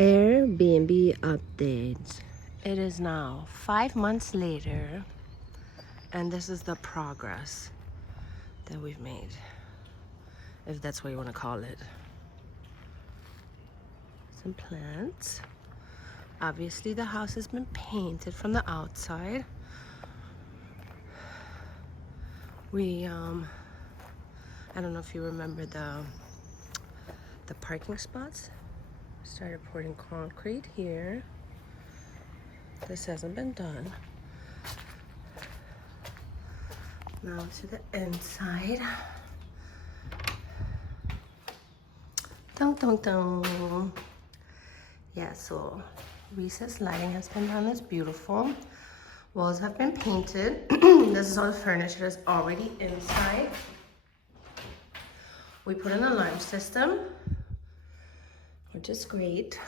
Airbnb updates. It is now 5 months later, and this is the progress that we've made, if that's what you want to call it. Some plants. Obviously the house has been painted from the outside. We I don't know if you remember the parking spots. Started pouring concrete here. This hasn't been done. Now to the inside. Dun dun dun. Yeah, so recessed lighting has been done. It's beautiful. Walls have been painted. This is all the furniture that's already inside. We put in an alarm system, which is great.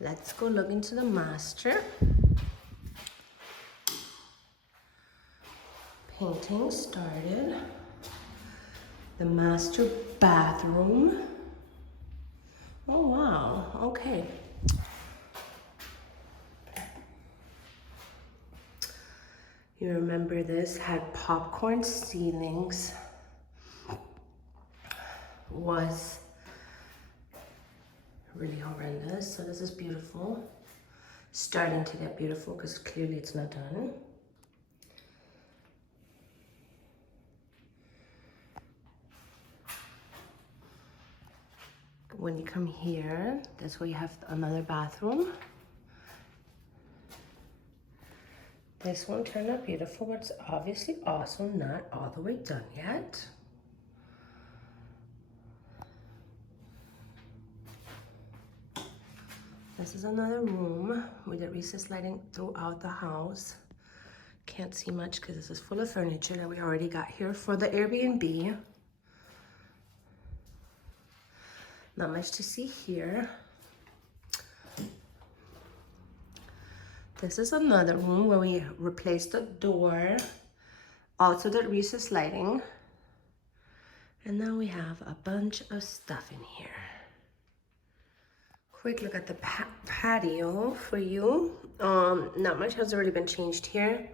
Let's go look into the master. Painting started. The master bathroom. Oh wow, okay. You remember this had popcorn ceilings. Was really horrendous. So this is beautiful. Starting to get beautiful because clearly it's not done. When you come here, that's where you have another bathroom. This one turned out beautiful, but it's obviously also not all the way done yet. This is another room with the recessed lighting throughout the house. Can't see much because this is full of furniture that we already got here for the Airbnb. Not much to see here. This is another room where we replaced the door, also the recessed lighting. And now we have a bunch of stuff in here. Quick look at the patio for you. Not much has already been changed here.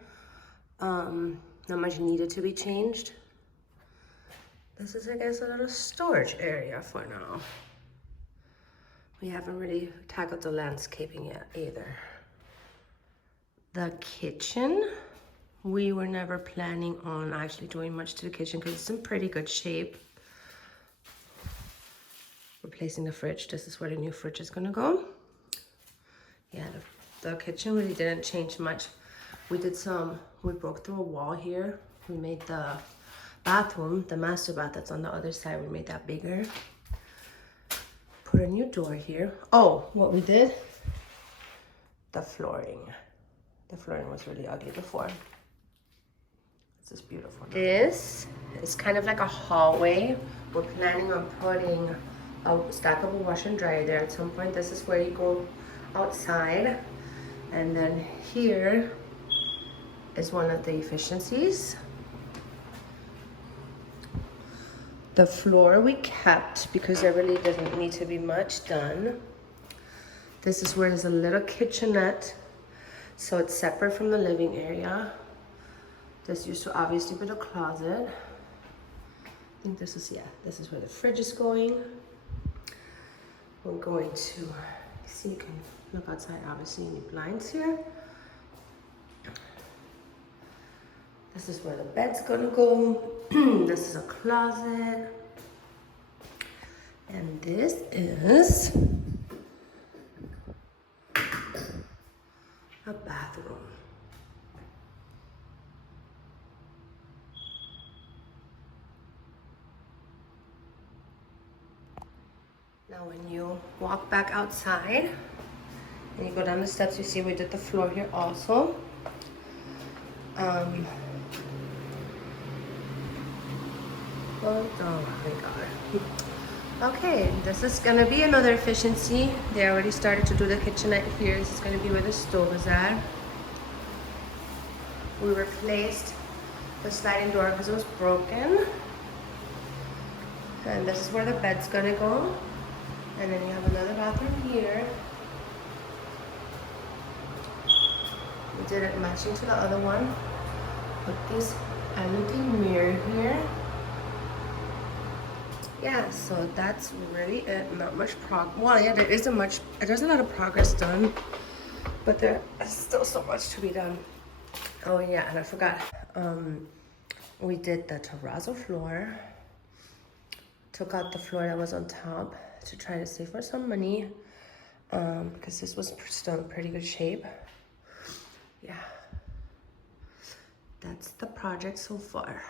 Not much needed to be changed. This is, I guess, a little storage area for now. We haven't really tackled the landscaping yet either. The kitchen, we were never planning on actually doing much to the kitchen because it's in pretty good shape. Replacing the fridge. This is where the new fridge is gonna go. Yeah, the kitchen really didn't change much. We broke through a wall here. We made the bathroom, the master bath that's on the other side, we made that bigger. Put a new door here. Oh, what we did, the flooring. The flooring was really ugly before. This is beautiful. This is kind of like a hallway. We're planning on putting a stackable washer and dryer there at some point. This is where you go outside. And then here is one of the efficiencies. The floor we kept because there really doesn't need to be much done. This is where there's a little kitchenette. So it's separate from the living area. This used to obviously be the closet. I think this is, yeah, this is where the fridge is going. We're going to see, you can look outside, obviously, any blinds here. This is where the bed's gonna go. This is a closet. And this is a bathroom. Now when you walk back outside and you go down the steps, you see we did the floor here also. Oh my god. Okay, this is gonna be another efficiency. They already started to do the kitchenette here. This is gonna be where the stove is at. We replaced the sliding door because it was broken. And this is where the bed's gonna go. And then you have another bathroom here. We did it matching to the other one. Put this empty mirror here. Yeah, so that's really it. Not much well, yeah, there's a lot of progress done, but there is still so much to be done. Oh yeah, and I forgot. We did the terrazzo floor. Took out the floor that was on top to try to save for some money, because this was still in pretty good shape. Yeah, that's the project so far.